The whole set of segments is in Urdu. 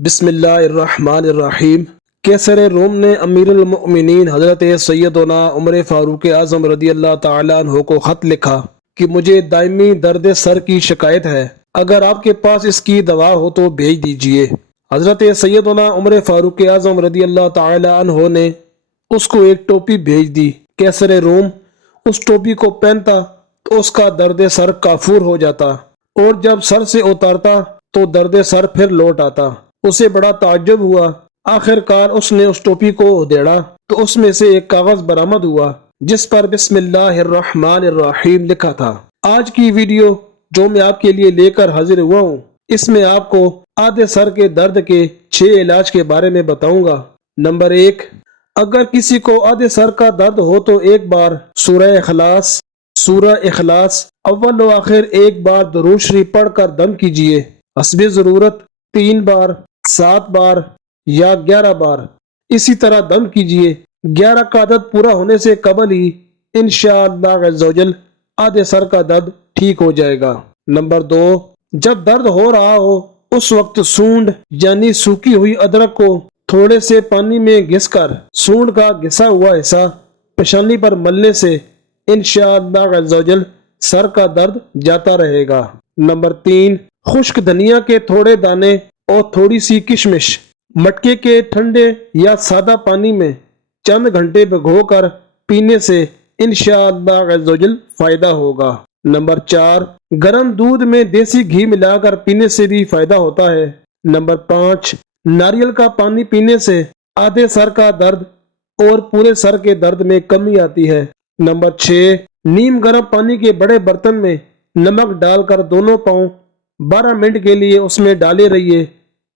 بسم اللہ الرحمن الرحیم۔ کیسر روم نے امیر المؤمنین حضرت سیدنا عمر فاروق اعظم رضی اللہ تعالیٰ عنہ کو خط لکھا کہ مجھے دائمی درد سر کی شکایت ہے، اگر آپ کے پاس اس کی دوا ہو تو بھیج دیجئے۔ حضرت سیدنا عمر فاروق اعظم رضی اللہ تعالیٰ عنہ نے اس کو ایک ٹوپی بھیج دی۔ کیسر روم اس ٹوپی کو پہنتا تو اس کا درد سر کافور ہو جاتا، اور جب سر سے اتارتا تو درد سر پھر لوٹ آتا۔ اسے بڑا تعجب ہوا۔ آخر کار اس نے اس ٹوپی کو ادھیڑا تو اس میں سے ایک کاغذ برآمد ہوا جس پر بسم اللہ الرحمن الرحیم لکھا تھا۔ آج کی ویڈیو جو میں آپ کے لیے لے کر حاضر ہوا ہوں، اس میں آپ کو آدھے سر کے درد کے 6 علاج کے بارے میں بتاؤں گا۔ نمبر 1، اگر کسی کو آدھے سر کا درد ہو تو ایک بار سورہ اخلاص اول و آخر ایک بار درود شریف پڑھ کر دم کیجئے۔ حسب ضرورت 3 بار، 7 بار یا 11 بار اسی طرح دم کیجئے۔ 11 کا عدد پورا ہونے سے قبل ہی انشاءاللہ عز و جل آدھے سر کا درد ٹھیک ہو جائے گا۔ نمبر 2، جب درد ہو رہا ہو اس وقت سونڈ یعنی سوکھی ہوئی ادرک کو تھوڑے سے پانی میں گھس کر سونڈ کا گھسا ہوا حصہ پیشانی پر ملنے سے انشاءاللہ عز و جل سر کا درد جاتا رہے گا۔ نمبر 3، خشک دھنیا کے تھوڑے دانے اور تھوڑی سی کشمش مٹکے کے ٹھنڈے یا سادہ پانی میں چند گھنٹے بھگو کر پینے سے انشاءاللہ عز و جل فائدہ ہوگا۔ نمبر 4، گرم دودھ میں دیسی گھی ملا کر پینے سے بھی فائدہ ہوتا ہے۔ نمبر 5، ناریل کا پانی پینے سے آدھے سر کا درد اور پورے سر کے درد میں کمی آتی ہے۔ نمبر 6، نیم گرم پانی کے بڑے برتن میں نمک ڈال کر دونوں پاؤں 12 منٹ کے لیے اس میں ڈالے رہیے،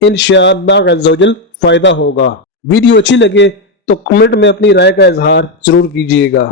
انشاءاللہ عز و جل فائدہ ہوگا۔ ویڈیو اچھی لگے تو کمنٹ میں اپنی رائے کا اظہار ضرور کیجیے گا۔